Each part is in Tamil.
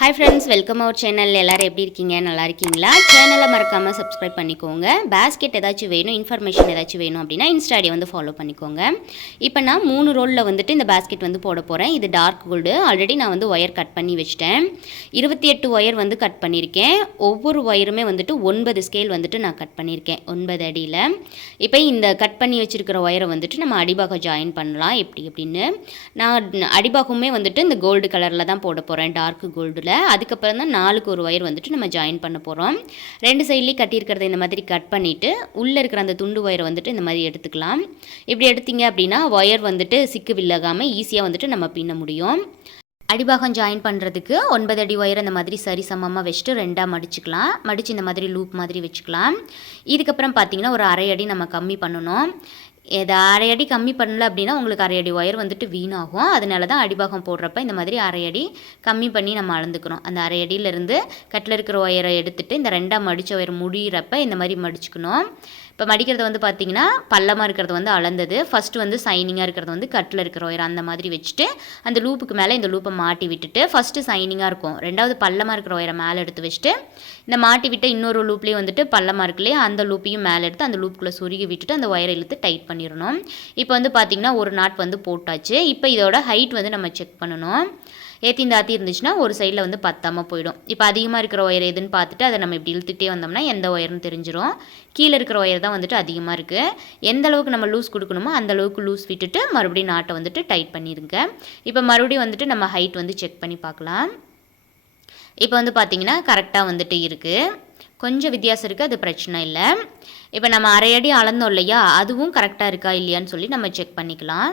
Hi friends welcome our channel எல்லோரும் எப்படி இருக்கீங்க? நல்லா இருக்கீங்களா? சேனலை மறக்காமல் சப்ஸ்கிரைப் பண்ணிக்கோங்க. பேஸ்கெட் ஏதாச்சும் வேணும் இன்ஃபர்மேஷன் ஏதாச்சும் வேணும் அப்படின்னா இன்ஸ்டாடியை வந்து ஃபாலோ பண்ணிக்கோங்க. இப்போ நான் மூணு ரோலில் வந்துட்டு இந்த பேஸ்கெட் வந்து போட போகிறேன் இது டார்க் கோல்டு ஆல்ரெடி நான் வந்து ஒயர் கட் பண்ணி வச்சிட்டேன். இருபத்தி எட்டு ஒயர் வந்து கட் பண்ணியிருக்கேன் ஒவ்வொரு ஒயருமே வந்துட்டு ஒன்பது ஸ்கேல் வந்துட்டு நான் கட் பண்ணியிருக்கேன் ஒன்பது அடியில். இப்போ இந்த கட் பண்ணி வச்சுருக்கிற ஒயரை வந்துட்டு நம்ம அடிபாகம் ஜாயின் பண்ணலாம். எப்படி அப்படின்னு நான் அடிபாகமே வந்துட்டு இந்த கோல்டு கலரில் தான் போட போகிறேன் டார்க் கோல்டில் அதுக்கப்புறம் தான் நாலுக்கு ஒரு ஒயர் வந்துட்டு நம்ம ஜாயின் பண்ண போகிறோம் ரெண்டு சைட்லேயும் கட்டியிருக்கிறத இந்த மாதிரி கட் பண்ணிவிட்டு உள்ளே இருக்கிற அந்த துண்டு ஒயரை வந்துட்டு இந்த மாதிரி எடுத்துக்கலாம். இப்படி எடுத்தீங்க அப்படின்னா ஒயர் வந்துட்டு சிக்கு வில்லகாமல் ஈஸியாக வந்துட்டு நம்ம பின்ன முடியும். அடிபாகம் ஜாயின் பண்ணுறதுக்கு ஒன்பது அடி ஒயர் இந்த மாதிரி சரி சமமாக வச்சுட்டு ரெண்டாக மடிச்சுக்கலாம். மடித்து இந்த மாதிரி லூப் மாதிரி வச்சுக்கலாம். இதுக்கப்புறம் பார்த்தீங்கன்னா ஒரு அரை அடி நம்ம கம்மி பண்ணணும். இதை அரை அடி கம்மி பண்ணல அப்படின்னா உங்களுக்கு அரை அடி ஒயர் வந்துட்டு வீணாகும். அதனால தான் அடிபாகம் போடுறப்ப இந்த மாதிரி அரை அடி கம்மி பண்ணி நம்ம அளந்துக்கணும். அந்த அரை அடியிலேருந்து கட்டில் இருக்கிற ஒயரை எடுத்துகிட்டு இந்த ரெண்டாக மடித்த ஒயர் முடிகிறப்ப இந்த மாதிரி மடிச்சுக்கணும். இப்போ மடிக்கிறது வந்து பார்த்திங்கன்னா பள்ளமாக இருக்கிறது வந்து அளந்தது. ஃபஸ்ட்டு வந்து சைனிங்காக இருக்கிறது வந்து கட்டில் இருக்கிற ஒயர் அந்த மாதிரி வச்சுட்டு அந்த லூப்புக்கு மேலே இந்த லூப்பை மாட்டி விட்டுட்டு ஃபஸ்ட்டு சைனிங்காக இருக்கும். ரெண்டாவது பள்ளமாக இருக்கிற ஒயரை மேலே எடுத்து வச்சுட்டு இந்த மாட்டி விட்ட இன்னொரு லூப்லேயும் வந்துட்டு பள்ளமாக இருக்குல்லையே அந்த லூப்பையும் மேலே எடுத்து அந்த லூப்புக்குள்ளே சுருகி விட்டுட்டு அந்த ஒயரை இழுத்து டைட் பண்ணிடணும். இப்போ வந்து பார்த்திங்கன்னா ஒரு நாட் வந்து போட்டாச்சு. இப்போ இதோட ஹைட் வந்து நம்ம செக் பண்ணணும். ஏற்றி தாத்தி இருந்துச்சுன்னா ஒரு சைடில் வந்து பத்தாமல் போயிடும். இப்போ அதிகமாக இருக்கிற ஒயர் எதுன்னு பார்த்துட்டு அதை நம்ம இப்படி இழுத்துட்டே வந்தோம்னா எந்த ஒயர்னு தெரிஞ்சிடும் கீழே இருக்கிற ஒயர் தான் வந்துட்டு அதிகமாக இருக்குது எந்த அளவுக்கு நம்ம லூஸ் கொடுக்கணுமோ அந்த அளவுக்கு லூஸ் விட்டுட்டு மறுபடியும் நாட்டை வந்துட்டு டைட் பண்ணிடுங்க. இப்போ மறுபடியும் வந்துட்டு நம்ம ஹைட் வந்து செக் பண்ணி பார்க்கலாம். இப்போ வந்து பார்த்திங்கன்னா கரெக்டாக வந்துட்டு இருக்குது கொஞ்சம் வித்தியாசம் இருக்குது அது பிரச்சனை இல்லை. இப்போ நம்ம அரை அடி அளந்தோம் இல்லையா? அதுவும் கரெக்டாக இருக்கா இல்லையான்னு சொல்லி நம்ம செக் பண்ணிக்கலாம்.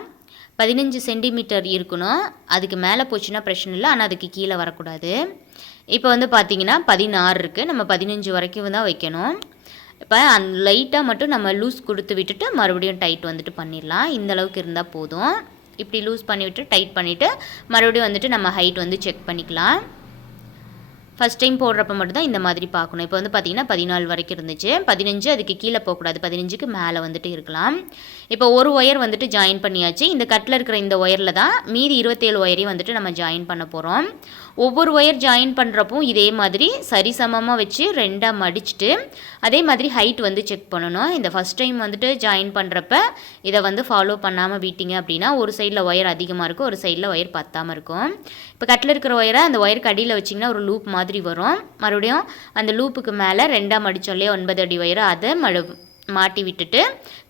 பதினஞ்சு சென்டிமீட்டர் இருக்கணும். அதுக்கு மேலே போச்சுன்னா பிரச்சனை இல்லை. ஆனால் அதுக்கு கீழே வரக்கூடாது. இப்போ வந்து பார்த்திங்கன்னா பதினாறு இருக்குது நம்ம பதினஞ்சு வரைக்கும் தான் வைக்கணும். இப்போ அந் லைட்டாக மட்டும் நம்ம லூஸ் கொடுத்து விட்டுட்டு மறுபடியும் டைட் வந்துட்டு பண்ணிடலாம். இந்த அளவுக்கு இருந்தால் போதும். இப்படி லூஸ் பண்ணிவிட்டு டைட் பண்ணிவிட்டு மறுபடியும் வந்துட்டு நம்ம ஹைட் வந்து செக் பண்ணிக்கலாம். ஃபஸ்ட் டைம் போடுறப்ப மட்டும்தான் இந்த மாதிரி பார்க்கணும். இப்போ வந்து பார்த்திங்கன்னா பதினாலு வரைக்கும் இருந்துச்சு. பதினஞ்சு அதுக்கு கீழே போகக்கூடாது. பதினஞ்சுக்கு மேலே வந்துட்டு இருக்கலாம். இப்போ ஒரு ஒயர் வந்துட்டு ஜாயின் பண்ணியாச்சு. இந்த கட்டில் இருக்கிற இந்த ஒயரில் தான் மீதி இருபத்தேழு ஒயரையும் வந்துட்டு நம்ம ஜாயின் பண்ண போகிறோம் ஒவ்வொரு ஒயர் ஜாயின் பண்ணுறப்போ இதே மாதிரி சரிசமமாக வச்சு ரெண்டாக மடிச்சுட்டு அதே மாதிரி ஹைட் வந்து செக் பண்ணணும். இந்த ஃபஸ்ட் டைம் வந்துட்டு ஜாயின் பண்ணுறப்ப இதை வந்து ஃபாலோ பண்ணாமல் விட்டீங்க அப்படின்னா ஒரு சைடில் ஒயர் அதிகமாக இருக்கும் ஒரு சைடில் ஒயர் பத்தாமல் இருக்கும். இப்போ கட்டில் இருக்கிற ஒயரை அந்த ஒயருக்கு அடியில் வச்சிங்கன்னா ஒரு லூப் மாதிரி வரும். மறுபடியும் அந்த லூப்புக்கு மேலே ரெண்டாக மடித்தோம் இல்லையா ஒன்பது அடி ஒயரை அதை மடு மாட்டி விட்டுட்டு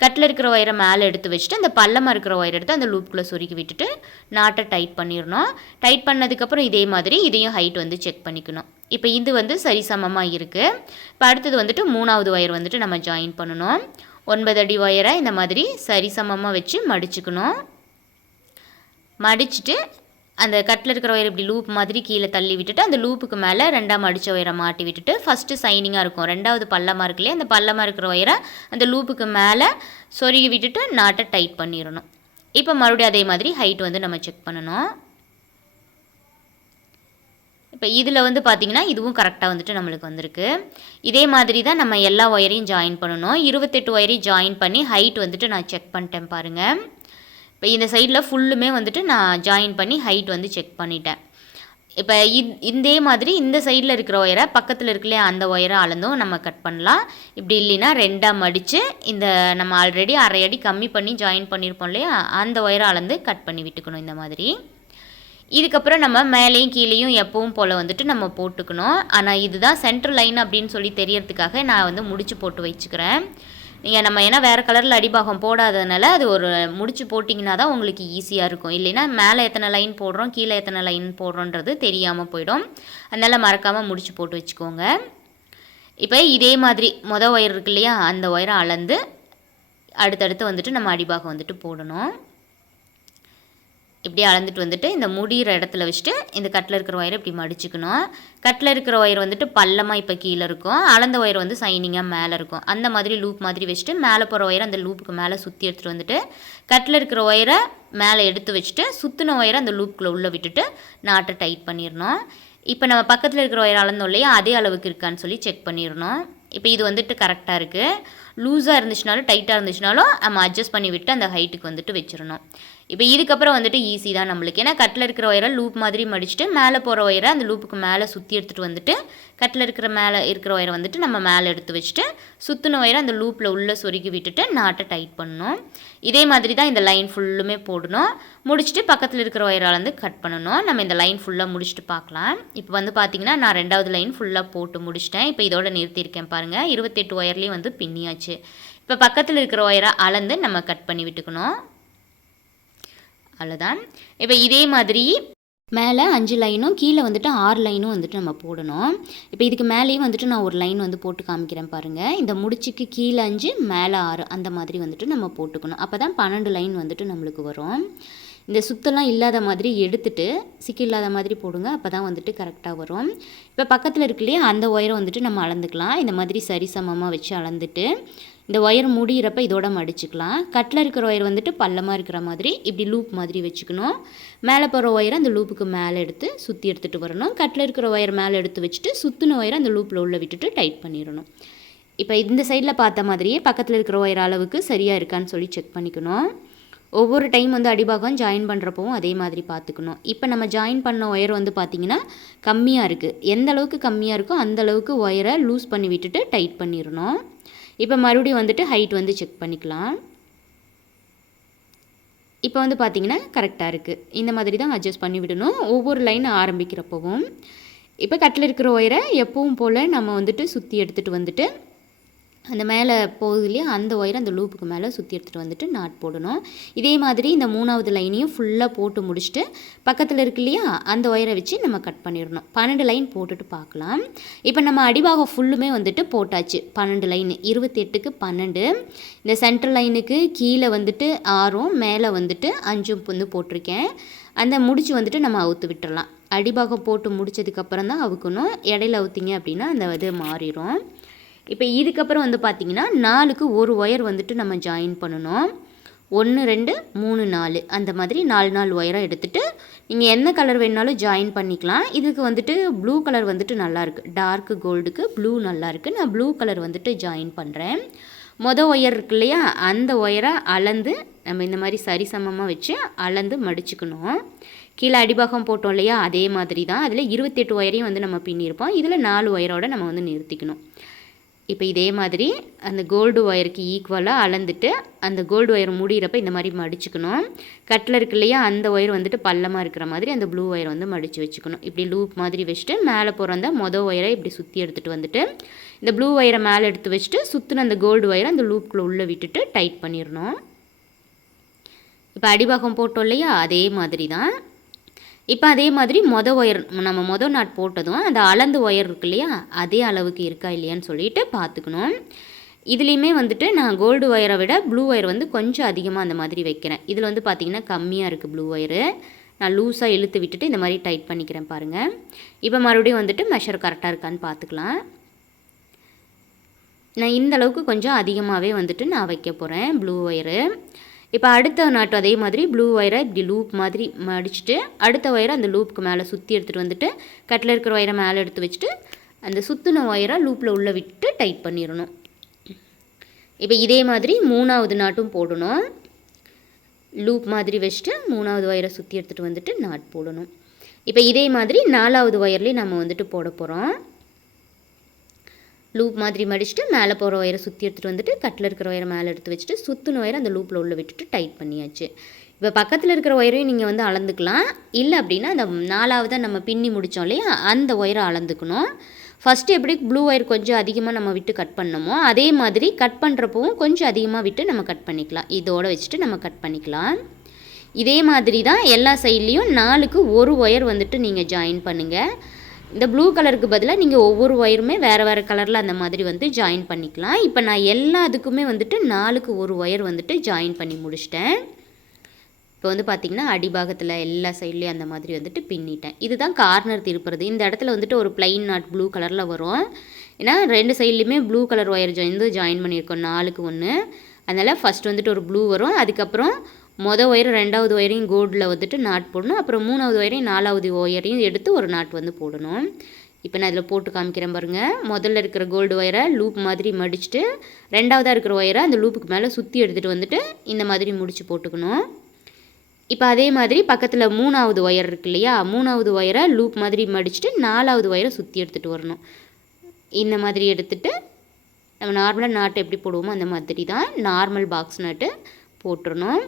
கட்டில் இருக்கிற ஒயரை மேலே எடுத்து வச்சுட்டு அந்த பள்ளமாக இருக்கிற ஒயர் எடுத்து அந்த லூப்புக்குள்ளே சுருக்கி விட்டுட்டு நாட்டை டைட் பண்ணிடணும். டைட் பண்ணதுக்கப்புறம் இதே மாதிரி இதையும் ஹைட் வந்து செக் பண்ணிக்கணும். இப்போ இது வந்து சரிசமமாக இருக்குது இப்போ அடுத்தது வந்துட்டு மூணாவது ஒயர் வந்துட்டு நம்ம ஜாயின் பண்ணணும். ஒன்பது அடி ஒயரை இந்த மாதிரி சரிசமமாக வச்சு மடிச்சுக்கணும். மடிச்சுட்டு அந்த கட்டில் இருக்கிற ஒயர் இப்படி லூப் மாதிரி கீழே தள்ளி விட்டுட்டு அந்த லூப்புக்கு மேலே ரெண்டாம் அடித்த ஒயரை மாட்டி விட்டுட்டு ஃபஸ்ட்டு சைனிங்காக இருக்கும். ரெண்டாவது பள்ளமாக இருக்குல்லையே அந்த பள்ளமாக இருக்கிற ஒயரை அந்த லூப்புக்கு மேலே சொருகி விட்டுட்டு நாட்டை டைட் பண்ணிடணும். இப்போ மறுபடியும் அதே மாதிரி ஹைட் வந்து நம்ம செக் பண்ணணும். இப்போ இதில் வந்து பார்த்திங்கன்னா இதுவும் கரெக்டாக வந்துட்டு நம்மளுக்கு வந்திருக்கு. இதே மாதிரி தான் நம்ம எல்லா ஒயரையும் ஜாயின் பண்ணணும். இருபத்தெட்டு ஒயரையும் ஜாயின் பண்ணி ஹைட் வந்துட்டு நான் செக் பண்ணிட்டேன் பாருங்கள் இப்போ இந்த சைடில் ஃபுல்லுமே வந்துட்டு நான் ஜாயின் பண்ணி ஹைட் வந்து செக் பண்ணிட்டேன். இப்போ இதே மாதிரி இந்த சைடில் இருக்கிற ஒயரை பக்கத்தில் இருக்கலையே அந்த ஒயரை அளந்தும் நம்ம கட் பண்ணலாம். இப்படி இல்லைன்னா ரெண்டாக மடித்து இந்த நம்ம ஆல்ரெடி அரை அடி கம்மி பண்ணி ஜாயின் பண்ணியிருப்போம் இல்லையா அந்த ஒயரை அளந்து கட் பண்ணி விட்டுக்கணும் இந்த மாதிரி. இதுக்கப்புறம் நம்ம மேலேயும் கீழேயும் எப்பவும் போல் வந்துட்டு நம்ம போட்டுக்கணும். ஆனால் இதுதான் சென்ட்ரல் லைன் அப்படின்னு சொல்லி தெரியறதுக்காக நான் வந்து முடிச்சு போட்டு வச்சுக்கிறேன். நீங்கள் நம்ம ஏன்னா வேறு கலரில் அடிபாகம் போடாததுனால அது ஒரு முடிச்சு போட்டிங்கன்னா தான் உங்களுக்கு ஈஸியாக இருக்கும். இல்லைன்னா மேலே எத்தனை லைன் போடுறோம் கீழே எத்தனை லைன் போடுறோன்றது தெரியாமல் போயிடும். அதனால் மறக்காமல் முடிச்சு போட்டு வச்சுக்கோங்க. இப்போ இதே மாதிரி மொதல் ஒயர் இருக்கு இல்லையா அந்த ஒயரை அளந்து அடுத்தடுத்து வந்துட்டு நம்ம அடிபாகம் வந்துட்டு போடணும். இப்படி அளந்துட்டு வந்துட்டு இந்த முடிகிற இடத்துல வச்சுட்டு இந்த கட்டில் இருக்கிற ஒயரை இப்படி மடிச்சுக்கணும். கட்டில் இருக்கிற ஒயர் வந்துட்டு பள்ளமாக இப்போ கீழே இருக்கும். அளந்த ஒயர் வந்து சைனிங்காக மேலே இருக்கும். அந்த மாதிரி லூப் மாதிரி வச்சுட்டு மேலே போகிற ஒயரை அந்த லூப்புக்கு மேலே சுற்றி எடுத்துகிட்டு வந்துட்டு கட்டில் இருக்கிற ஒயரை மேலே எடுத்து வச்சுட்டு சுற்றின ஒயரை அந்த லூப்புக்குள்ளே உள்ளே விட்டுட்டு நாட்டை டைட் பண்ணிடணும். இப்போ நம்ம பக்கத்தில் இருக்கிற ஒயர் அளந்தோம் இல்லையா? அதே அளவுக்கு இருக்கான்னு சொல்லி செக் பண்ணிடணும். இப்போ இது வந்துட்டு கரெக்டாக இருக்குது லூஸாக இருந்துச்சுனாலும் டைட்டாக இருந்துச்சுனாலும் நம்ம அட்ஜஸ்ட் பண்ணி விட்டு அந்த ஹைட்டுக்கு வந்துட்டு வச்சிடணும். இப்போ இதுக்கப்புறம் வந்துட்டு ஈஸி தான் நம்மளுக்கு. ஏன்னா கட்டில் இருக்கிற ஒயரை லூப் மாதிரி மடிச்சுட்டு மேலே போகிற ஒயரை அந்த லூப்புக்கு மேலே சுற்றி எடுத்துகிட்டு வந்துட்டு கட்டில் இருக்கிற மேலே இருக்கிற ஒயரை வந்துட்டு நம்ம மேலே எடுத்து வச்சுட்டு சுற்றின ஒயரை அந்த லூப்பில் உள்ளே சொருகி விட்டுட்டு நாட்டை டைட் பண்ணணும். இதே மாதிரி தான் இந்த லைன் ஃபுல்லுமே போடணும். முடிச்சுட்டு பக்கத்தில் இருக்கிற ஒயரால் வந்து கட் பண்ணணும். நம்ம இந்த லைன் ஃபுல்லாக முடிச்சுட்டு பார்க்கலாம். இப்போ வந்து பார்த்திங்கன்னா நான் ரெண்டாவது லைன் ஃபுல்லாக போட்டு முடிச்சிட்டேன். இப்போ இதோட நிறுத்தியிருக்கேன் பாருங்கள் இருபத்தெட்டு ஒயர்லேயும் வந்து பின்னியாச்சு. இப்போ பக்கத்தில் இருக்கிற ஒயரை அளந்து நம்ம கட் பண்ணி விட்டுக்கணும். அவ்வளோதான் இப்போ இதே மாதிரி மேலே அஞ்சு லைனும் கீழே வந்துட்டு ஆறு லைனும் வந்துட்டு நம்ம போடணும். இப்போ இதுக்கு மேலேயும் வந்துட்டு நான் ஒரு லைன் வந்து போட்டு காமிக்கிறேன் பாருங்கள் இந்த முடிச்சுக்கு கீழே அஞ்சு மேலே ஆறு அந்த மாதிரி வந்துட்டு நம்ம போட்டுக்கணும். அப்போ தான் பன்னெண்டு லைன் வந்துட்டு நம்மளுக்கு வரும். இந்த சுத்தெல்லாம் இல்லாத மாதிரி எடுத்துட்டு சிக்கி இல்லாத மாதிரி போடுங்க. அப்போ தான் வந்துட்டு கரெக்டாக வரும். இப்போ பக்கத்தில் இருக்கு இல்லையா? அந்த ஒயரை வந்துட்டு நம்ம அளந்துக்கலாம். இந்த மாதிரி சரிசமமாக வச்சு அளந்துட்டு இந்த ஒயர் முடிகிறப்ப இதோட மடிச்சுக்கலாம். கட்டில் இருக்கிற ஒயர் வந்துட்டு பள்ளமாக இருக்கிற மாதிரி இப்படி லூப் மாதிரி வச்சுக்கணும். மேலே போகிற ஒயரை அந்த லூப்புக்கு மேலே எடுத்து சுற்றி எடுத்துகிட்டு வரணும். கட்டில் இருக்கிற ஒயர் மேலே எடுத்து வச்சுட்டு சுற்றின ஒயரை அந்த லூப்பில் உள்ளே விட்டுட்டு டைட் பண்ணிடணும். இப்போ இந்த சைடில் பார்த்த மாதிரியே பக்கத்தில் இருக்கிற ஒயர் அளவுக்கு சரியாக இருக்கான்னு சொல்லி செக் பண்ணிக்கணும். ஒவ்வொரு டைம் வந்து அடிபாகம் ஜாயின் பண்ணுறப்பவும் அதே மாதிரி பார்த்துக்கணும் இப்போ நம்ம ஜாயின் பண்ண ஒயர் வந்து பார்த்திங்கன்னா கம்மியாக இருக்குது எந்த அளவுக்கு கம்மியாக இருக்கோ அந்த அளவுக்கு ஒயரை லூஸ் பண்ணி விட்டுட்டு டைட் பண்ணிடணும். இப்போ மறுபடியும் வந்துட்டு ஹைட் வந்து செக் பண்ணிக்கலாம். இப்போ வந்து பார்த்திங்கன்னா கரெக்டாக இருக்குது இந்த மாதிரி தான் அட்ஜஸ்ட் பண்ணி விடணும். ஒவ்வொரு லைன் ஆரம்பிக்கிறப்பவும். இப்போ கட்டில் இருக்கிற ஒயரை எப்பவும் போல் நம்ம வந்துட்டு சுற்றி எடுத்துகிட்டு வந்துட்டு அந்த மேலே போகுது இல்லையா அந்த ஒயரை அந்த லூப்புக்கு மேலே சுற்றி எடுத்துகிட்டு வந்துட்டு நாட் போடணும். இதே மாதிரி இந்த மூணாவது லைனையும் ஃபுல்லாக போட்டு முடிச்சுட்டு பக்கத்தில் இருக்கு இல்லையா அந்த ஒயரை வச்சு நம்ம கட் பண்ணிடணும். பன்னெண்டு லைன் போட்டுட்டு பார்க்கலாம். இப்போ நம்ம அடிபாகம் ஃபுல்லுமே வந்துட்டு போட்டாச்சு. பன்னெண்டு லைன் இருபத்தெட்டுக்கு பன்னெண்டு. இந்த சென்ட்ரல் லைனுக்கு கீழே வந்துட்டு ஆறும் மேலே வந்துட்டு அஞ்சும் வந்து போட்டிருக்கேன். அந்த முடிச்சு வந்துட்டு நம்ம அவுத்து விட்டுடலாம் அடிபாகம் போட்டு முடித்ததுக்கப்புறம் தான் அவுக்கணும். இடையில அவுத்திங்க அப்படின்னா அந்த இது மாறிடும் இப்போ இதுக்கப்புறம் வந்து பார்த்திங்கன்னா நாலுக்கு ஒரு ஒயர் வந்துட்டு நம்ம ஜாயின் பண்ணணும். ஒன்று ரெண்டு மூணு நாலு. அந்த மாதிரி நாலு நாலு ஒயராக எடுத்துகிட்டு நீங்கள் என்ன கலர் வேணாலும் ஜாயின் பண்ணிக்கலாம். இதுக்கு வந்துட்டு ப்ளூ கலர் வந்துட்டு நல்லாயிருக்கு டார்க் கோல்டுக்கு ப்ளூ நல்லாயிருக்கு நான் ப்ளூ கலர் வந்துட்டு ஜாயின் பண்ணுறேன் மொதல் ஒயர் இருக்கு இல்லையா? அந்த ஒயரை அளந்து நம்ம இந்த மாதிரி சரிசமமாக வச்சு அளந்து மடிச்சுக்கணும். கீழே அடிபாகம் போட்டோம் இல்லையா? அதே மாதிரி தான். அதில் இருபத்தெட்டு ஒயரையும் வந்து நம்ம பின்னியிருப்போம். இதில் நாலு ஒயரோடு நம்ம வந்து நிறுத்திக்கணும். இப்போ இதே மாதிரி அந்த கோல்டு ஒயருக்கு ஈக்குவலாக அளந்துட்டு அந்த கோல்டு ஒயர் முடிகிறப்ப இந்த மாதிரி மடிச்சுக்கணும். கட்டில் இருக்கு இல்லையா அந்த ஒயர் வந்துட்டு பள்ளமாக இருக்கிற மாதிரி அந்த ப்ளூ ஒயர் வந்து மடித்து வச்சுக்கணும். இப்படி லூப் மாதிரி வச்சுட்டு மேலே போகிற அந்த மொதல் ஒயரை இப்படி சுற்றி எடுத்துகிட்டு வந்துட்டு இந்த ப்ளூ ஒயரை மேலே எடுத்து வச்சுட்டு சுற்றின அந்த கோல்டு ஒயரை அந்த லூப்புக்குள்ளே உள்ளே விட்டுட்டு டைட் பண்ணிடணும். இப்போ அடிபாகம் போட்டோம் இல்லையா அதே மாதிரி தான் இப்போ அதே மாதிரி மொதல் ஒயர் நம்ம மொதல் நாட் போட்டதும் அந்த அளந்து ஒயர் இருக்கு இல்லையா அதே அளவுக்கு இருக்கா இல்லையான்னு சொல்லிட்டு பார்த்துக்கணும் இதுலேயுமே வந்துட்டு நான் கோல்டு ஒயரை விட ப்ளூ ஒயர் வந்து கொஞ்சம் அதிகமாக அந்த மாதிரி வைக்கிறேன். இதில் வந்து பார்த்திங்கன்னா கம்மியாக இருக்குது ப்ளூ ஒயரு. நான் லூஸாக இழுத்து விட்டுட்டு இந்த மாதிரி டைட் பண்ணிக்கிறேன் பாருங்கள் இப்போ மறுபடியும் வந்துட்டு மெஷர் கரெக்டாக இருக்கான்னு பார்த்துக்கலாம் நான் இந்த அளவுக்கு கொஞ்சம் அதிகமாகவே வந்துட்டு நான் வைக்க போகிறேன் ப்ளூ ஒயரு. இப்போ அடுத்த நாட்டு அதே மாதிரி ப்ளூ ஒயரை இப்படி லூப் மாதிரி மடிச்சுட்டு அடுத்த ஒயரை அந்த லூப்புக்கு மேலே சுற்றி எடுத்துகிட்டு வந்துட்டு கட்டில் இருக்கிற ஒயரை மேலே எடுத்து வச்சுட்டு அந்த சுற்றின ஒயரை லூப்பில் உள்ளே விட்டு டைட் பண்ணிடணும். இப்போ இதே மாதிரி மூணாவது நாட்டும் போடணும். லூப் மாதிரி வச்சுட்டு மூணாவது ஒயரை சுற்றி எடுத்துகிட்டு வந்துட்டு நாட் போடணும். இப்போ இதே மாதிரி நாலாவது ஒயர்லேயும் நம்ம வந்துட்டு போட போகிறோம் லூப் மாதிரி மடிச்சுட்டு மேலே போகிற ஒயரை சுற்றி எடுத்துகிட்டு வந்துட்டு கட்டில் இருக்கிற ஒயரை மேலே எடுத்து வச்சுட்டு சுற்றின ஒயரை அந்த லூப்பில் உள்ளே விட்டுட்டு டைட் பண்ணியாச்சு. இப்போ பக்கத்தில் இருக்கிற ஒயரையும் நீங்கள் வந்து அளந்துக்கலாம். இல்லை அப்படின்னா அந்த நாலாவதாக நம்ம பின்னி முடித்தோம் இல்லையா? அந்த ஒயரை அளந்துக்கணும். ஃபஸ்ட்டு எப்படி ப்ளூ ஒயர் கொஞ்சம் அதிகமாக நம்ம விட்டு கட் பண்ணமோ அதே மாதிரி கட் பண்ணுறப்பவும் கொஞ்சம் அதிகமாக விட்டு நம்ம கட் பண்ணிக்கலாம். இதோடு வச்சுட்டு நம்ம கட் பண்ணிக்கலாம். இதே மாதிரி தான் எல்லா சைட்லேயும் நாலுக்கு ஒரு ஒயர் வந்துட்டு நீங்கள் ஜாயின் பண்ணுங்கள் இந்த ப்ளூ கலருக்கு பதிலாக நீங்கள் ஒவ்வொரு ஒயருமே வேறு வேறு கலரில் அந்த மாதிரி வந்து ஜாயின் பண்ணிக்கலாம். இப்போ நான் எல்லாத்துக்குமே வந்துட்டு நாலுக்கு ஒரு ஒயர் வந்துட்டு ஜாயின் பண்ணி முடிச்சிட்டேன். இப்போ வந்து பார்த்திங்கன்னா அடிபாகத்தில் எல்லா சைட்லேயும் அந்த மாதிரி வந்துட்டு பின்னிட்டேன். இதுதான் கார்னர் திருப்புறது. இந்த இடத்துல வந்துட்டு ஒரு பிளைன் நாட் ப்ளூ கலரில் வரும். ஏன்னா ரெண்டு சைட்லேயுமே ப்ளூ கலர் ஒயர் வந்து ஜாயின் பண்ணியிருக்கோம். நாலுக்கு ஒன்று அதனால் ஃபஸ்ட் வந்துட்டு ஒரு ப்ளூ வரும். அதுக்கப்புறம் மொதல் ஒயர் ரெண்டாவது ஒயரையும் கோல்டில் வந்துட்டு நாட் போடணும். அப்புறம் மூணாவது ஒயரையும் நாலாவது ஒயரையும் எடுத்து ஒரு நாட் வந்து போடணும். இப்போ நான் இதில் போட்டு காமிக்கிறேன் பாருங்கள் முதல்ல இருக்கிற கோல்டு ஒயரை லூப் மாதிரி மடிச்சுட்டு ரெண்டாவதாக இருக்கிற ஒயரை அந்த லூப்புக்கு மேலே சுற்றி எடுத்துகிட்டு வந்துட்டு இந்த மாதிரி முடித்து போட்டுக்கணும். இப்போ அதே மாதிரி பக்கத்தில் மூணாவது ஒயர் இருக்கு இல்லையா? மூணாவது ஒயரை லூப் மாதிரி மடிச்சுட்டு நாலாவது ஒயரை சுற்றி எடுத்துகிட்டு வரணும். இந்த மாதிரி எடுத்துட்டு நம்ம நார்மலாக நாட்டு எப்படி போடுவோமோ அந்த மாதிரி தான் நார்மல் பாக்ஸ் நாட்டு போட்டுடணும்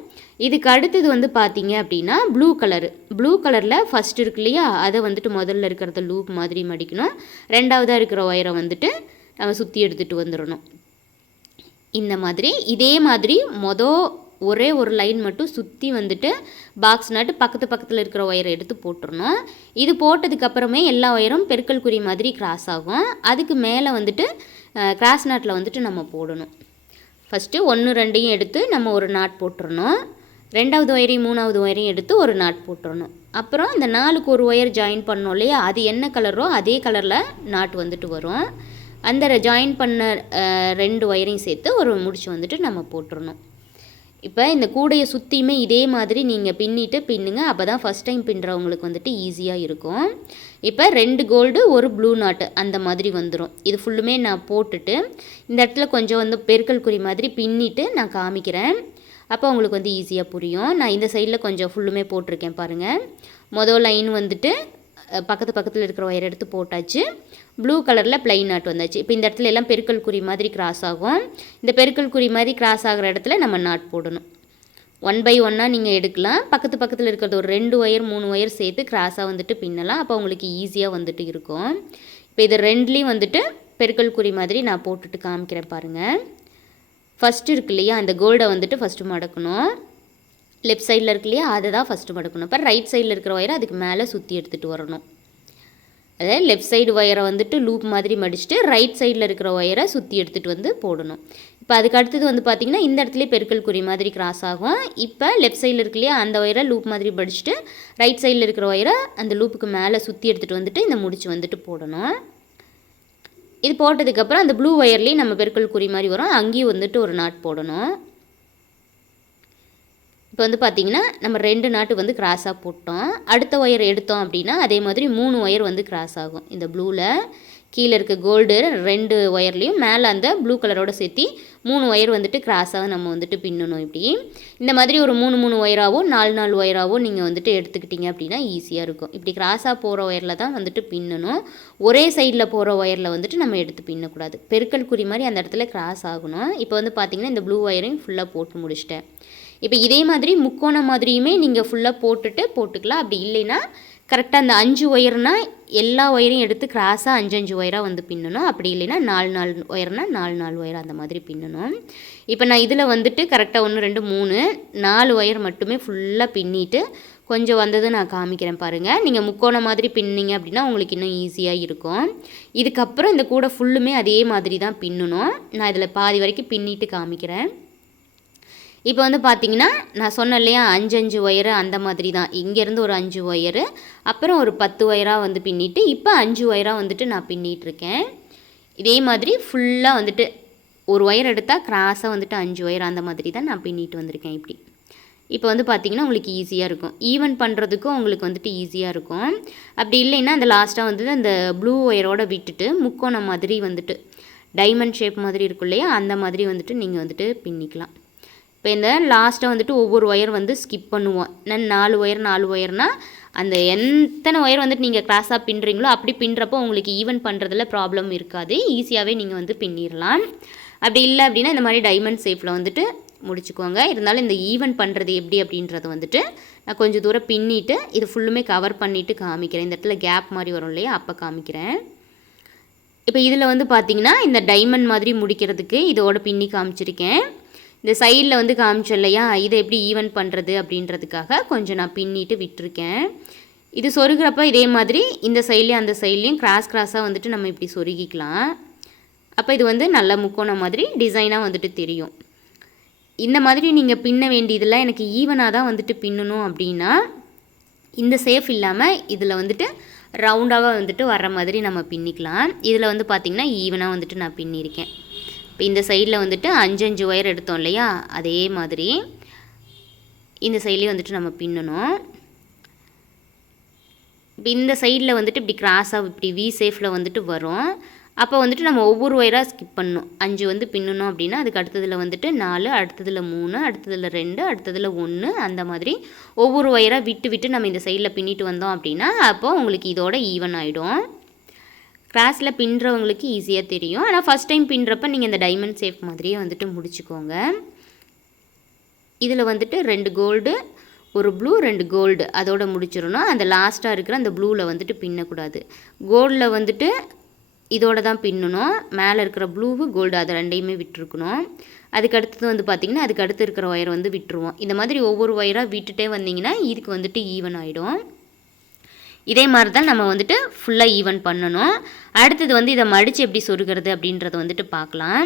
இதுக்கு அடுத்தது வந்து பார்த்தீங்க அப்படின்னா ப்ளூ கலரு ப்ளூ கலரில் ஃபஸ்ட் இருக்கு இல்லையா? அதை வந்துட்டு முதல்ல இருக்கிறத லூப் மாதிரி மடிக்கணும். ரெண்டாவதாக இருக்கிற ஒயரை வந்துட்டு நம்ம சுற்றி எடுத்துகிட்டு வந்துடணும் இந்த மாதிரி இதே மாதிரி மொதல் ஒரே ஒரு லைன் மட்டும் சுற்றி வந்துட்டு பாக்ஸ் நாட்டு பக்கத்து பக்கத்தில் இருக்கிற ஒயரை எடுத்து போட்டுடணும் இது போட்டதுக்கப்புறமே எல்லா ஒயரும் பெருக்கல் குறி மாதிரி கிராஸ் ஆகும். அதுக்கு மேலே வந்துட்டு கிராஸ் நாட்டில் வந்துட்டு நம்ம போடணும். ஃபஸ்ட்டு ஒன்று ரெண்டையும் எடுத்து நம்ம ஒரு நாட் போட்டுடணும் ரெண்டாவது ஒயரையும் மூணாவது ஒயரையும் எடுத்து ஒரு நாட் போட்டுறணும். அப்புறம் இந்த நாலுக்கு ஒரு ஒயர் ஜாயின் பண்ணோம் இல்லையா? அது என்ன கலரோ அதே கலரில் நாட் வந்துட்டு வரும். அந்த ஜாயின் பண்ண ரெண்டு ஒயரையும் சேர்த்து ஒரு முடிச்சு வந்துட்டு நம்ம போட்டுடணும் இப்போ இந்த கூடையை சுற்றியுமே இதே மாதிரி நீங்கள் பின்னிட்டு பின்னுங்க. அப்போ தான் ஃபஸ்ட் டைம் பின்னுறவங்களுக்கு வந்துட்டு ஈஸியாக இருக்கும். இப்போ ரெண்டு கோல்டு ஒரு ப்ளூ நாட்டு அந்த மாதிரி வந்துடும் இது ஃபுல்லுமே நான் போட்டுட்டு இந்த இடத்துல கொஞ்சம் வந்து பெருக்கல் குறி மாதிரி பின்னிட்டு நான் காமிக்கிறேன். அப்போ உங்களுக்கு வந்து ஈஸியாக புரியும். நான் இந்த சைடில் கொஞ்சம் ஃபுல்லுமே போட்டிருக்கேன் பாருங்கள் மொதல் லைன் வந்துட்டு பக்கத்து பக்கத்தில் இருக்கிற ஒயர் எடுத்து போட்டாச்சு. ப்ளூ கலரில் பிளைன் நாட் வந்தாச்சு. இப்போ இந்த இடத்துல எல்லாம் பெருக்கல் குறி மாதிரி கிராஸ் ஆகும். இந்த பெருக்கல் குறி மாதிரி கிராஸ் ஆகிற இடத்துல நம்ம நாட் போடணும். ஒன் பை ஒன்னாக நீங்கள் எடுக்கலாம். பக்கத்து பக்கத்தில் இருக்கிறது ஒரு ரெண்டு ஒயர் மூணு ஒயர் சேர்த்து கிராஸாக வந்துட்டு பின்னலாம். அப்போ உங்களுக்கு ஈஸியாக வந்துட்டு இருக்கும். இப்போ இது ரெண்டுலேயும் வந்துட்டு பெருக்கல் குறி மாதிரி நான் போட்டுட்டு காமிக்கிறேன் பாருங்கள் ஃபஸ்ட்டு இருக்கு இல்லையா? அந்த கோல்டை வந்துட்டு ஃபஸ்ட்டு மடக்கணும். லெஃப்ட் சைடில் இருக்கு இல்லையா? அதை தான் ஃபஸ்ட்டு மடக்கணும் இப்போ ரைட் சைடில் இருக்கிற ஒயரை அதுக்கு மேலே சுற்றி எடுத்துகிட்டு வரணும். அதாவது லெஃப்ட் சைடு ஒயரை வந்துட்டு லூப் மாதிரி மடிச்சுட்டு ரைட் சைடில் இருக்கிற ஒயரை சுற்றி எடுத்துகிட்டு வந்து போடணும். இப்போ அதுக்கு அடுத்தது வந்து பார்த்திங்கன்னா இந்த இடத்துலயே பெருக்கல் குறி மாதிரி கிராஸ் ஆகும். இப்போ லெஃப்ட் சைடில் இருக்கு இல்லையா அந்த ஒயரை லூப் மாதிரி மடிச்சுட்டு ரைட் சைடில் இருக்கிற ஒயரை அந்த லூப்புக்கு மேலே சுற்றி எடுத்துகிட்டு வந்துட்டு இந்த முடிச்சு வந்துட்டு போடணும். இது போட்டதுக்கப்புறம் அந்த ப்ளூ ஒயர்லேயும் நம்ம பெருக்கல் குறி மாதிரி வரும். அங்கேயும் வந்துட்டு ஒரு நாட் போடணும். இப்போ வந்து பார்த்திங்கன்னா நம்ம ரெண்டு நாட்டு வந்து கிராஸாக போட்டோம். அடுத்த ஒயர் எடுத்தோம் அப்படின்னா அதே மாதிரி மூணு ஒயர் வந்து கிராஸ் ஆகும். இந்த ப்ளூவில் கீழே இருக்க கோல்டு ரெண்டு ஒயர்லேயும் மேலே அந்த ப்ளூ கலரோட சேர்த்து மூணு ஒயர் வந்துட்டு கிராஸாக நம்ம வந்துட்டு பின்னணும் இப்படி. இந்த மாதிரி ஒரு மூணு மூணு ஒயராகவோ நாலு நாலு ஒயராகவோ நீங்கள் வந்துட்டு எடுத்துக்கிட்டீங்க அப்படின்னா ஈஸியாக இருக்கும். இப்படி கிராஸாக போகிற ஒயரில் தான் வந்துட்டு பின்னணும். ஒரே சைடில் போகிற ஒயரில் வந்துட்டு நம்ம எடுத்து பின்னக்கூடாது. பெருக்கல் குறி மாதிரி அந்த இடத்துல கிராஸ் ஆகணும். இப்போ வந்து பார்த்திங்கன்னா இந்த ப்ளூ ஒயரையும் ஃபுல்லாக போட்டு முடிச்சிட்டேன். இப்போ இதே மாதிரி முக்கோணம் மாதிரியுமே நீங்கள் ஃபுல்லாக போட்டுட்டு போட்டுக்கலாம். அப்படி இல்லைன்னா கரெக்டாக அந்த அஞ்சு ஒயர்னால் எல்லா ஒயரையும் எடுத்து கிராஸாக அஞ்சு அஞ்சு ஒயராக வந்து பின்னணும். அப்படி இல்லைன்னா நாலு நாலு ஒயர்னால் நாலு நாலு ஒயர் அந்த மாதிரி பின்னணும். இப்போ நான் இதில் வந்துட்டு கரெக்டாக ஒன்று ரெண்டு மூணு நாலு ஒயர் மட்டுமே ஃபுல்லாக பின்னிட்டு கொஞ்சம் வந்தது நான் காமிக்கிறேன் பாருங்கள் நீங்கள் முக்கோணம் மாதிரி பின்னிங்க அப்படின்னா உங்களுக்கு இன்னும் ஈஸியாக இருக்கும். இதுக்கப்புறம் இந்த கூடை ஃபுல்லுமே அதே மாதிரி தான் பின்னணும். நான் இதில் பாதி வரைக்கும் பின்னிட்டு காமிக்கிறேன். இப்போ வந்து பார்த்தீங்கன்னா நான் சொன்னேன் இல்லையா அஞ்சு அஞ்சு ஒயரு அந்த மாதிரி தான். இங்கேருந்து ஒரு அஞ்சு ஒயரு அப்புறம் ஒரு பத்து ஒயராக வந்து பின்னிட்டு இப்போ அஞ்சு ஒயராக வந்துட்டு நான் பின்னிட்டு இருக்கேன் இதே மாதிரி ஃபுல்லாக வந்துட்டு ஒரு ஒயர் எடுத்தால் கிராஸாக வந்துட்டு அஞ்சு ஒயர் அந்த மாதிரி தான் நான் பின்னிட்டு வந்திருக்கேன் இப்படி. இப்போ வந்து பார்த்திங்கன்னா உங்களுக்கு ஈஸியாக இருக்கும். ஈவன் பண்ணுறதுக்கும் உங்களுக்கு வந்துட்டு ஈஸியாக இருக்கும். அப்படி இல்லைன்னா அந்த லாஸ்ட்டாக வந்துட்டு அந்த ப்ளூ ஒயரோட விட்டுட்டு முக்கோணம் மாதிரி வந்துட்டு டைமண்ட் ஷேப் மாதிரி இருக்கும் இல்லையா அந்த மாதிரி வந்துட்டு நீங்கள் வந்துட்டு பின்னிக்கலாம். இப்போ இந்த லாஸ்ட்டாக வந்துட்டு ஒவ்வொரு ஒயர் வந்து ஸ்கிப் பண்ணுவோம். நான் நாலு ஒயர் நாலு ஒயர்னால் அந்த எத்தனை ஒயர் வந்துட்டு நீங்கள் கிராஸாக பின்னுறீங்களோ அப்படி பின்னுறப்போ உங்களுக்கு ஈவன் பண்ணுறதுல ப்ராப்ளம் இருக்காது. ஈஸியாகவே நீங்கள் வந்து பின்னிடலாம் அப்படி இல்லை அப்படின்னா இந்த மாதிரி டைமண்ட் ஷேப்பில் வந்துட்டு முடிச்சுக்கோங்க. இருந்தாலும் இந்த ஈவன் பண்ணுறது எப்படி அப்படின்றத வந்துட்டு நான் கொஞ்சம் தூரம் பின்னிட்டு இது ஃபுல்லுமே கவர் பண்ணிவிட்டு காமிக்கிறேன். இந்த இடத்துல கேப் மாதிரி வரும் இல்லையா? அப்போ காமிக்கிறேன். இப்போ இதில் வந்து பார்த்திங்கன்னா இந்த டைமண்ட் மாதிரி முடிக்கிறதுக்கு இதோட பின்னி காமிச்சிருக்கேன். இந்த சைடில் வந்து காமிச்சோம் இல்லையா? இதை எப்படி ஈவன் பண்ணுறது அப்படின்றதுக்காக கொஞ்சம் நான் பின்னிட்டு விட்டுருக்கேன். இது சொருகிறப்ப இதே மாதிரி இந்த சைட்லேயும் அந்த சைட்லேயும் கிராஸ் கிராஸாக வந்துட்டு நம்ம இப்படி சொருகிக்கலாம். அப்போ இது வந்து நல்ல முக்கோணம் மாதிரி டிசைனாக வந்துட்டு தெரியும். இந்த மாதிரி நீங்கள் பின்ன வேண்டியதில் எனக்கு ஈவனாக தான் வந்துட்டு பின்னணும் அப்படின்னா இந்த சேஃப் இல்லாமல் இதில் வந்துட்டு ரவுண்டாக வந்துட்டு வர்ற மாதிரி நம்ம பின்னிக்கலாம். இதில் வந்து பார்த்திங்கன்னா ஈவனாக வந்துட்டு நான் பின்னிருக்கேன். இப்போ இந்த சைடில் வந்துட்டு அஞ்சு அஞ்சு ஒயர் எடுத்தோம் இல்லையா? அதே மாதிரி இந்த சைட்லேயும் வந்துட்டு நம்ம பின்னணும். இப்போ இந்த சைடில் வந்துட்டு இப்படி கிராஸாக இப்படி வி சேஃபில் வந்துட்டு வரும். அப்போ வந்துட்டு நம்ம ஒவ்வொரு ஒயராக ஸ்கிப் பண்ணணும். அஞ்சு வந்து பின்னணும் அப்படின்னா அதுக்கு அடுத்ததில் வந்துட்டு நாலு அடுத்ததில் மூணு அடுத்ததில் ரெண்டு அடுத்ததில் ஒன்று அந்த மாதிரி ஒவ்வொரு ஒயராக விட்டு விட்டு நம்ம இந்த சைடில் பின்னிட்டு வந்தோம் அப்படின்னா அப்போது உங்களுக்கு இதோட ஈவன் ஆகிடும் கிராஸில் பின்னுறவங்களுக்கு ஈஸியாக தெரியும். ஆனால் ஃபஸ்ட் டைம் பின்னுறப்ப நீங்கள் இந்த டைமண்ட் சேஃப் மாதிரியே வந்துட்டு முடிச்சுக்கோங்க. இதில் வந்துட்டு ரெண்டு கோல்டு ஒரு ப்ளூ ரெண்டு கோல்டு அதோட முடிச்சிடணும். அந்த லாஸ்ட்டாக இருக்கிற அந்த ப்ளூவில் வந்துட்டு பின்னக்கூடாது. கோல்டில் வந்துட்டு இதோட தான் பின்னணும். மேலே இருக்கிற ப்ளூவு கோல்டு அதை ரெண்டையுமே விட்டுருக்கணும். அதுக்கு அடுத்தது வந்து பார்த்திங்கன்னா அதுக்கு அடுத்து இருக்கிற ஒயர் வந்து விட்டுருவோம். இந்த மாதிரி ஒவ்வொரு ஒயராக விட்டுட்டே வந்தீங்கன்னா இதுக்கு வந்துட்டு ஈவன் ஆகிடும் இதே மாதிரி தான் நம்ம வந்துட்டு ஃபுல்லாக ஈவன் பண்ணணும். அடுத்தது வந்து இதை மடித்து எப்படி சொருகிறது அப்படின்றத வந்துட்டு பார்க்கலாம்.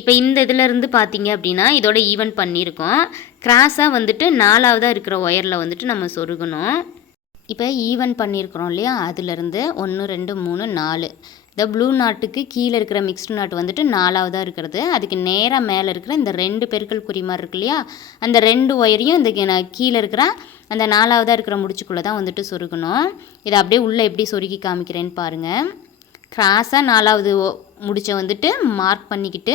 இப்போ இந்த இதிலேருந்து பார்த்தீங்க அப்படின்னா இதோட ஈவன் பண்ணியிருக்கோம். கிராஸாக வந்துட்டு நாலாவதாக இருக்கிற ஒயரில் வந்துட்டு நம்ம சொருகணும். இப்போ ஈவன் பண்ணியிருக்கிறோம் இல்லையா? அதுலேருந்து ஒன்று ரெண்டு மூணு நாலு. இந்த ப்ளூ நாட்டுக்கு கீழே இருக்கிற மிக்ஸ்டு நாட்டு வந்துட்டு நாலாவதாக இருக்கிறது. அதுக்கு நேராக மேலே இருக்கிற இந்த ரெண்டு பெருக்கல் குறி மாதிரி இருக்கு இல்லையா? அந்த ரெண்டு ஒயரையும் இந்த கீழே இருக்கிற அந்த நாலாவதாக இருக்கிற முடிச்சுக்குள்ளே தான் வந்துட்டு சொருகணும். இதை அப்படியே உள்ளே எப்படி சொருகி காமிக்கிறேன்னு பாருங்கள் கிராஸாக நாலாவது முடிச்ச வந்துட்டு மார்க் பண்ணிக்கிட்டு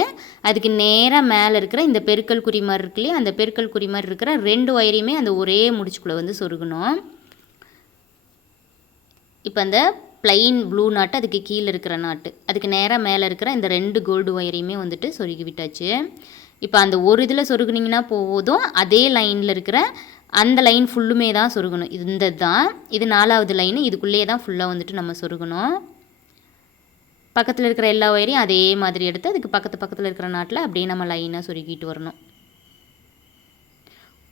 அதுக்கு நேராக மேலே இருக்கிற இந்த பெருக்கல் குறி மாதிரி இருக்கு இல்லையா? அந்த பெருக்கல் குறி மாதிரி இருக்கிற ரெண்டு ஒயரையுமே அந்த ஒரே முடிச்சுக்குள்ளே வந்து சொருகணும். இப்போ அந்த பிளைன் ப்ளூ நாட்டு அதுக்கு கீழே இருக்கிற நாட்டு. அதுக்கு நேராக மேலே இருக்கிற இந்த ரெண்டு கோல்டு ஒயரையுமே வந்துட்டு சொருகி விட்டாச்சு. இப்போ அந்த ஒரு இதில் சொருகுனிங்கன்னா போதும் அதே லைனில் இருக்கிற அந்த லைன் ஃபுல்லுமே தான் சொருகணும். இந்த தான் இது நாலாவது லைனு இதுக்குள்ளேயே தான் ஃபுல்லாக வந்துட்டு நம்ம சொருகணும். பக்கத்தில் இருக்கிற எல்லா ஒயரையும் அதே மாதிரி எடுத்து அதுக்கு பக்கத்து பக்கத்தில் இருக்கிற நாட்டில் அப்படியே நம்ம லைனாக சொருகிட்டு வரணும்.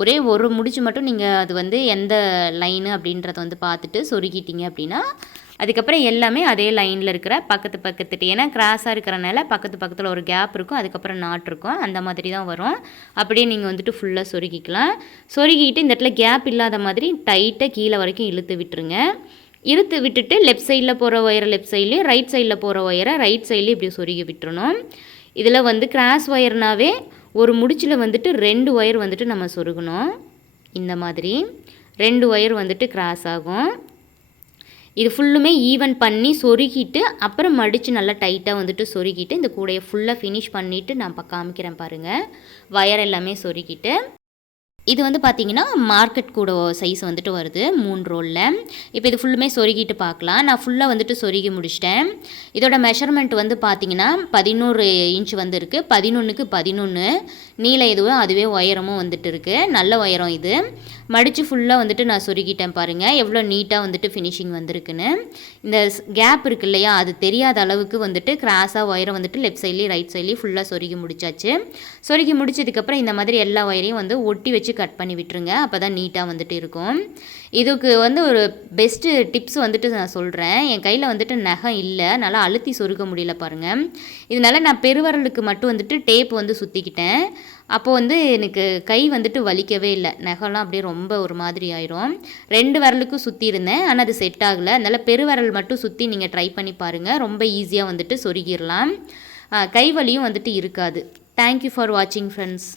ஒரே ஒரு முடிச்சு மட்டும் நீங்கள் அது வந்து எந்த லைனு அப்படின்றத வந்து பார்த்துட்டு சொருகிட்டீங்க அப்படின்னா அதுக்கப்புறம் எல்லாமே அதே லைனில் இருக்கிற பக்கத்து பக்கத்துட்டு. ஏன்னா கிராஸாக இருக்கிறனால பக்கத்து பக்கத்தில் ஒரு கேப் இருக்கும் அதுக்கப்புறம் நாட் இருக்கும். அந்த மாதிரி தான் வரும். அப்படியே நீங்கள் வந்துட்டு ஃபுல்லாக சொருகிக்கலாம். சொருகிட்டு இந்த இடத்துல கேப் இல்லாத மாதிரி டைட்டாக கீழே வரைக்கும் இழுத்து விட்டுருங்க. இழுத்து விட்டுட்டு லெஃப்ட் சைடில் போகிற ஒயரை லெஃப்ட் சைட்லேயும் ரைட் சைடில் போகிற ஒயரை ரைட் சைட்லேயும் இப்படி சொருகி விட்டுறணும். இதில் வந்து கிராஸ் ஒயர்னாவே ஒரு முடிச்சில் வந்துட்டு ரெண்டு ஒயர் வந்துட்டு நம்ம சொருகணும். இந்த மாதிரி ரெண்டு ஒயர் வந்துட்டு கிராஸ் ஆகும். இது ஃபுல்லுமே ஈவன் பண்ணி சொருகிட்டு அப்புறம் மடித்து நல்லா டைட்டாக வந்துட்டு சொருகிட்டு இந்த கூடையை ஃபுல்லாக ஃபினிஷ் பண்ணிவிட்டு நான் இப்போ காமிக்கிறேன் பாருங்கள் வயர் எல்லாமே சொருகிட்டு. இது வந்து பார்த்தீங்கன்னா மார்க்கெட் கூட சைஸ் வந்துட்டு வருது மூணு ரோலில் இப்போ இது ஃபுல்லுமே சொருகிட்டு பார்க்கலாம் நான் ஃபுல்லாக வந்துட்டு சொருகி முடிச்சிட்டேன். இதோட மெஷர்மெண்ட் வந்து பார்த்தீங்கன்னா பதினோரு இன்ச் வந்துருக்கு. பதினொன்றுக்கு பதினொன்று நீளம் இதுவும் அதுவே உயரமும் வந்துட்டு இருக்குது நல்ல உயரம் இது. மடித்து ஃபுல்லாக வந்துட்டு நான் சொருகிட்டேன் பாருங்கள் எவ்வளோ நீட்டாக வந்துட்டு ஃபினிஷிங் வந்திருக்குன்னு. இந்த கேப் இருக்கு இல்லையா? அது தெரியாத அளவுக்கு வந்துட்டு கிராஸாக ஒயரை வந்துட்டு லெஃப்ட் சைட்லேயும் ரைட் சைட்லேயும் ஃபுல்லாக சொருகி முடிச்சாச்சு. சொருகி முடிச்சதுக்கப்புறம் இந்த மாதிரி எல்லா ஒயரையும் வந்து ஒட்டி வச்சு கட் பண்ணி விட்டுருங்க. அப்போ தான் நீட்டாக வந்துட்டு இருக்கும். இதுக்கு வந்து ஒரு பெஸ்ட்டு டிப்ஸ் வந்துட்டு நான் சொல்கிறேன் என் கையில் வந்துட்டு நகம் இல்லை. நல்லா அழுத்தி சொருக முடியல பாருங்கள் இதனால் நான் பெருவரலுக்கு மட்டும் வந்துட்டு டேப் வந்து சுற்றிக்கிட்டேன் அப்போது வந்து எனக்கு கை வந்துட்டு வலிக்கவே இல்லை. நகம்லாம் அப்படியே ரொம்ப ஒரு மாதிரி ஆயிரும். ரெண்டு விரலுக்கும் சுற்றி இருந்தேன் ஆனால் அது செட் ஆகலை. அதனால் பெருவரல் மட்டும் சுற்றி நீங்கள் ட்ரை பண்ணி பாருங்கள் ரொம்ப ஈஸியாக வந்துட்டு சொருகிடலாம் கை வலியும் வந்துட்டு இருக்காது. தேங்க்யூ ஃபார் வாட்சிங் ஃப்ரெண்ட்ஸ்